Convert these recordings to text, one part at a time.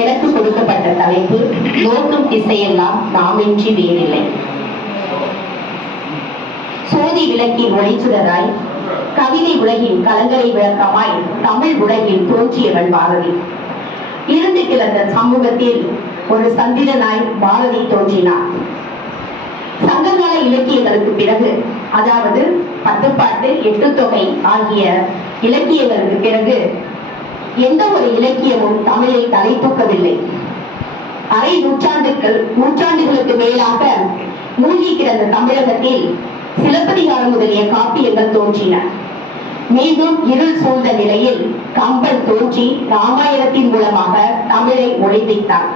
எனக்கு கொடுக்கப்பட்ட தலைப்பு நோக்கும் திசையெல்லாம் நாமின்றி வேறில்லை. சோதி விளக்கின் ஒளிச்சுடராய், கவிதை உலகின் கலங்கரை விளக்கமாய் தமிழ் உலகில் தோன்றியவள் பாரதி. இருந்து கிடந்த சமூகத்தில் ஒரு சந்திரனாய் பாரதி தோன்றினார். சங்ககால இலக்கியங்களுக்கு பிறகு, அதாவது பத்துப்பாட்டு, எட்டுத்தொகை ஆகிய இலக்கியங்களுக்கு பிறகு எந்த ஒரு இலக்கியமும் தமிழில் தலை தூக்கவில்லை. அரை நூற்றாண்டுகளுக்கு மேலாக மூழ்கி கிடந்த தமிழகத்தில் சிலப்பதிகாரம் முதலிய காப்பியங்கள் தோன்றின. மீண்டும் இருள் சூழ்ந்த நிலையில் கம்பன் தோன்றி ராமாயணத்தின் மூலமாக தமிழை ஒளிந்திட்டார்.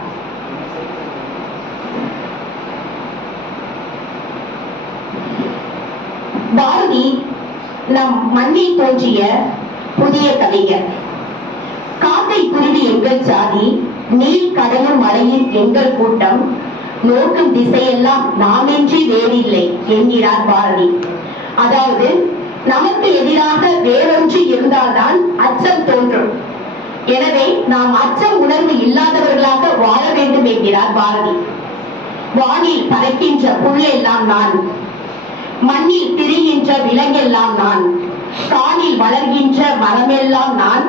பாரதி நம் மண்ணில் தோன்றிய புதிய கவிஞர். காக்கை குருவி எங்கள் சாதி, நீல் கடலும் மலையில் எங்கள் கூட்டம், நோக்கும் திசையெல்லாம் நாமின்றி வேறில்லை என்கிறார் பாரதி. அதாவது நமக்கு எதிராக வேறொன்று இருந்தால்தான் அச்சம் தோன்றும். எனவே நாம் அச்சம் உணர்வு இல்லாதவர்களாக வாழ வேண்டும் என்கிறார் பாரதி. வானில் பறக்கின்ற புல்லெல்லாம் நான், மண்ணில் திரிகின்ற விலங்கெல்லாம் நான், காணில் வளர்கின்ற மரமெல்லாம் நான்,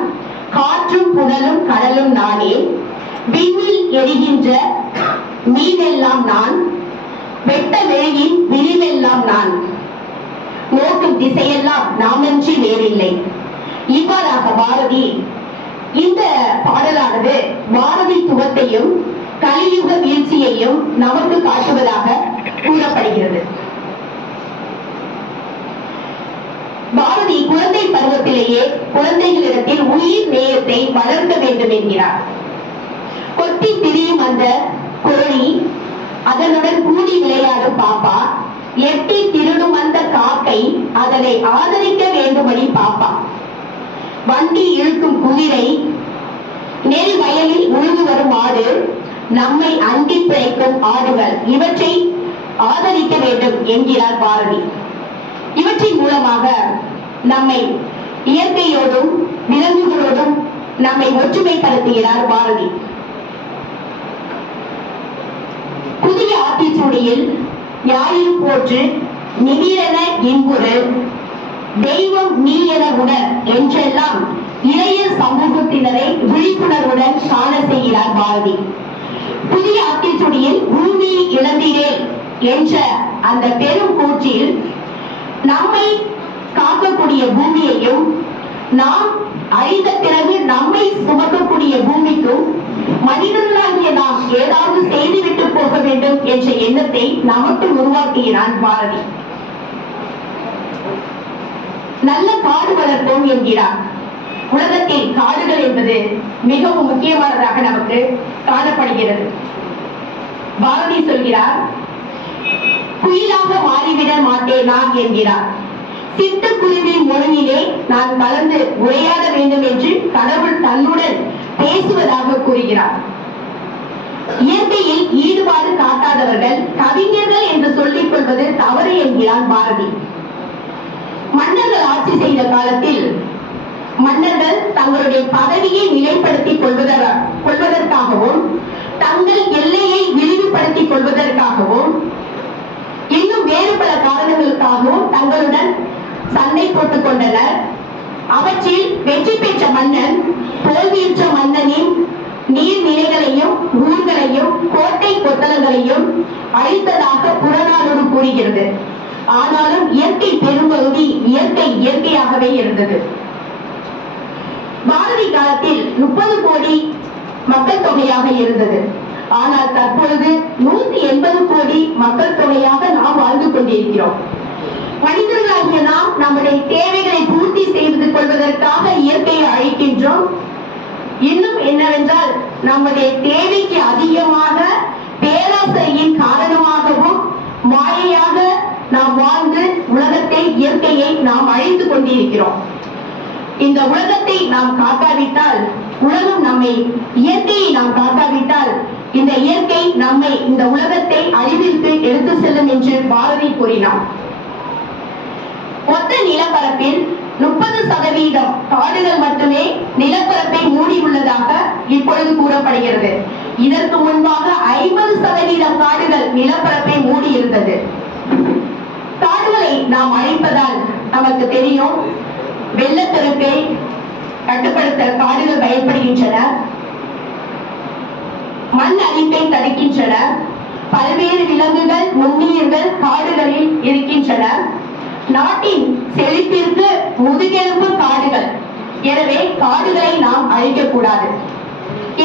காற்றும் புனலும் கடலும் நானே, விண்ணில் எரிகின்ற மீனெல்லாம் நான், வெட்ட வெளியின் விரிவெல்லாம் நான், நோக்கும் திசையெல்லாம் நாமின்றி வேறில்லை. இவ்வாறாக பாரதி இந்த பாடலானது பாரதி துவத்தையும் கலியுக வீழ்ச்சியையும் நமக்கு காட்டுவதாக கூறப்படுகிறது. பாரதி குழந்தை பருவத்திலேயே குழந்தைகளிடத்தில் உயிர் நேயத்தை வளர்க்க வேண்டும் என்கிறார். கொத்தி திரியும் அந்த கோழி, அதனுடன் கூடி விளையாடும் பாப்பா, எட்டி திருடும் அந்த காக்கை, அதனை ஆதரிக்க வேண்டுமடி பாப்பா, வண்டி இழுக்கும் குதிரை, நெல் வயலில் உழுது வரும் ஆடு, நம்மை அண்டி பிழைக்கும் ஆடுகள், இவற்றை ஆதரிக்க வேண்டும் என்கிறார் பாரதி. இவற்றின் மூலமாக நம்மை இயற்கையோடும் விலங்குகளோடும் நம்மை ஒற்றுமைப்படுத்துகிறார் பாரதி. புதிய ஆத்திச்சூடியில் யாரையும் போற்று நிதிரென இன்புறு, தெய்வம் நீ என உணர் என்றெல்லாம் இளைய சமூகத்தினரை விழிப்புணர்வுடன் காண செய்கிறார் பாரதி. புதிய ஆத்திச்சூடியில் பூமி இழந்தீரே என்ற அந்த பெரும் கூற்றில் நம்மை காக்கக்கூடிய பூமியையும், நாம் அழிந்த பிறகு நம்மை சுமக்கக்கூடிய பூமிக்கும் மனிதர்களாகிய நாம் ஏதாவது செய்துவிட்டு போக வேண்டும் என்ற எண்ணத்தை நமக்கு உருவாக்குகிறான் பாரதி. நல்ல காடு வளர்ப்போம் என்கிறார். உலகத்தில் காடுகள் என்பது மிகவும் முக்கியமானதாக நமக்கு காணப்படுகிறது. பாரதி சொல்கிறார், குயிலாக மாறிவிட மாட்டேனா என்கிறார். சிட்டுக்குருவி மொழியிலே நான் கலந்து உரையாட வேண்டும் என்று கடவுள் தன்னுடன் பேசுவதாக கூறுகிறார். இயற்கையில் ஈடுபாடு காட்டாதவர்கள் கவிஞர்கள் என்று சொல்லிக் கொள்வது தவறு என்கிறார் பாரதி. மன்னர்கள் ஆட்சி செய்த காலத்தில் மன்னர்கள் தங்களுடைய பதவியை நிலைப்படுத்திக் கொள்வதற்காகவும், தங்கள் எல்லையை விரிவுபடுத்திக் கொள்வதற்காகவும், இன்னும் வேறு பல காரணங்களுக்காகவும் தங்களுடன் சண்டை போட்டுக் கொண்டனர். அவற்றில் வெற்றி பெற்ற மன்னன் தோல்வியுற்ற மன்னனின் நீர்நிலைகளையும் ஊர்களையும் கோட்டை கொத்தளங்களையும் அழித்ததாக புறநானூறு கூறுகிறது. ஆனாலும் இயற்கை பெரும்பகுதி இயற்கையாகவே இருந்தது. பாரதி காலத்தில் 30 கோடி மக்கள் தொகையாக இருந்தது. ஆனால் தற்பொழுது 180 கோடி மக்கள் தொகையாக நாம் வாழ்ந்து கொண்டிருக்கிறோம். மனிதர்களாகிய நாம் நம்முடைய தேவைகளை பூர்த்தி செய்து கொள்வதற்காக இயற்கையை அழிக்கின்றோம். இன்னும் என்னவென்றால், நம்முடைய தேவைக்கு அதிகமாக பேராசையின் காரணமாகவும் மாயையாக நாம் வாழ்ந்து உலகத்தை, இயற்கையை நாம் அழித்து கொண்டிருக்கிறோம். இந்த உலகத்தை நாம் காக்காவிட்டால், உலகம் நம்மை, இயற்கையை நாம் காக்காவிட்டால் இந்த இயற்கை நம்மை, இந்த உலகத்தை அழிவிற்கு எடுத்து செல்லும் என்று பாரதி கூறினார். மொத்த நிலப்பரப்பில் 30% காடுகள் மட்டுமே நிலப்பரப்பை மூடி உள்ளதாக இப்பொழுது கூறப்படுகிறது. இதற்கு முன்பாக 50% காடுகள் நிலப்பரப்பை மூடி இருந்தது. காடுகளை நாம் அழிப்பதால் நமக்கு தெரியும், வெள்ளப்பெருக்கை கட்டுப்படுத்த காடுகள் பயன்படுகின்றன, மண் அரிப்பை தடுக்கின்றன, பல்வேறு விலங்குகள் நுண்ணுயிர்கள் காடுகளில் இருக்கின்றன. நாட்டின் செழிப்பிற்கு முதுகெலும்பு காடுகள். எனவே காடுகளை நாம் அழிக்கக்கூடாது.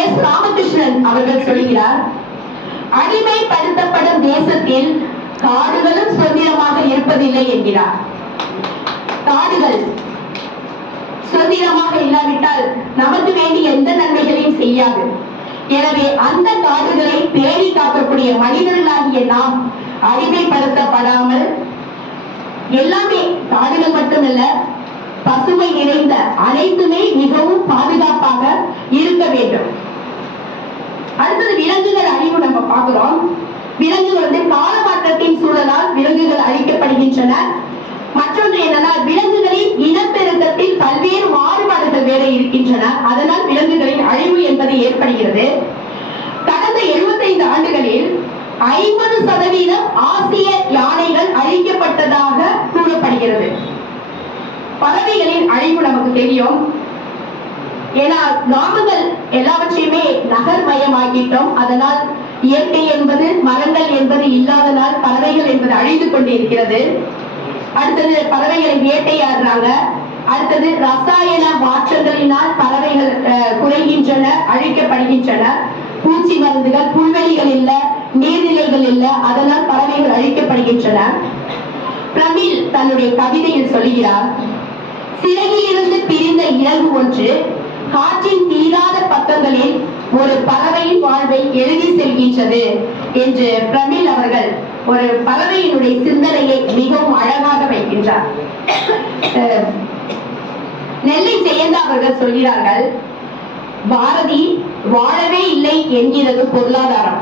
எஸ் ராமகிருஷ்ணன் அவர்கள் சொல்கிறார், அடிமைப்படுத்தப்படும் தேசத்தில் காடுகளும் சுதந்திரமாக இருப்பதில்லை என்கிறார். காடுகள் சுதந்திரமாக இல்லாவிட்டால் நமக்கு வேண்டிய எந்த நன்மைகளையும் செய்யாது. எனவே அந்த காடுகளை பேணி காக்கக்கூடிய மனிதர்களாகிய நாம் அடிமைப்படுத்தப்படாமல், எல்லாமே காடுகள் மட்டுமல்ல, பசுமை நிறைந்த அனைத்துமே மிகவும் பாதுகாப்பாக இருக்க வேண்டும். அடுத்தது விலங்குகள் அழிவு நம்ம பார்க்கிறோம். விலங்குகள் காலமாற்றத்தின் சூழலால் விலங்குகள் அழிக்கப்படுகின்றன. மற்றொன்று என்னன்னா, விலங்குகளின் இனப்பெருக்கத்தில் பல்வேறு மாறுபாடுகள் வேற இருக்கின்றன. அதனால் விலங்குகளின் அழிவு என்பது ஏற்படுகிறது. கடந்த 75 ஆண்டுகளில் 50% ஆசிய யானைகள் அழிக்கப்பட்டதாக கூறப்படுகிறது. பறவைகளின் அழிவு நமக்கு தெரியும். ஏன்னா கிராமங்கள் எல்லாவற்றையுமே நகர்மயமாக்கிட்டோம். அதனால் இயற்கை என்பது, மரங்கள் என்பது இல்லாதனால் பறவைகள் என்பது அழிந்து கொண்டிருக்கிறது. அடுத்தது பறவைகளை வேட்டையாடுறாங்க. அடுத்தது ரசாயன மாற்றங்களினால் பறவைகள் குறைகின்றன, அழிக்கப்படுகின்றன. பூச்சி மருந்துகள், புல்வெளிகள் இல்ல, நீர்நிலைகள் இல்ல, அதனால் பறவைகள் அழிக்கப்படுகின்றன. பிரமிழ் தன்னுடைய கவிதையில் சொல்கிறார், சிறகிலிருந்து பிரிந்த இறகு ஒன்று காற்றின் தீராத பக்கங்களில் ஒரு பறவையின் வாழ்வை எழுதி செல்கின்றது என்று பிரமிழ் அவர்கள் ஒரு பறவையினுடைய சிந்தனையை மிகவும் அழகாக வைக்கின்றார். நெல்லை ஜெயந்தா அவர்கள் சொல்கிறார்கள், பாரதி வாழவே இல்லை என்கிறது பொருளாதாரம்,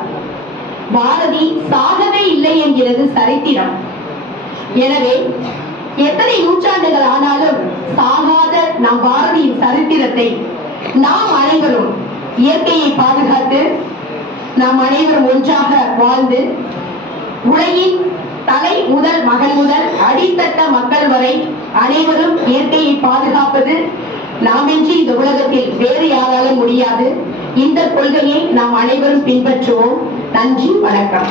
பாரதி சாகவே இல்லை என்கிறது சரித்திரம். எனவே எத்தனை நூற்றாண்டுகள் ஆனாலும் சாகாத நம் பாரதியின் சரித்திரத்தை நாம் அனைவரும் இயற்கையை பாதுகாத்து நாம் அனைவரும் ஒன்றாக வாழ்ந்து உலகின் தலை முதல் மகன் முதல் அடித்தட்ட மக்கள் வரை அனைவரும் இயற்கையை பாதுகாப்பது நாமின்றி இந்த உலகத்தில் வேறு யாராலும் முடியாது. இந்த கொள்கையை நாம் அனைவரும் பின்பற்றுவோம். நன்றி, வணக்கம்.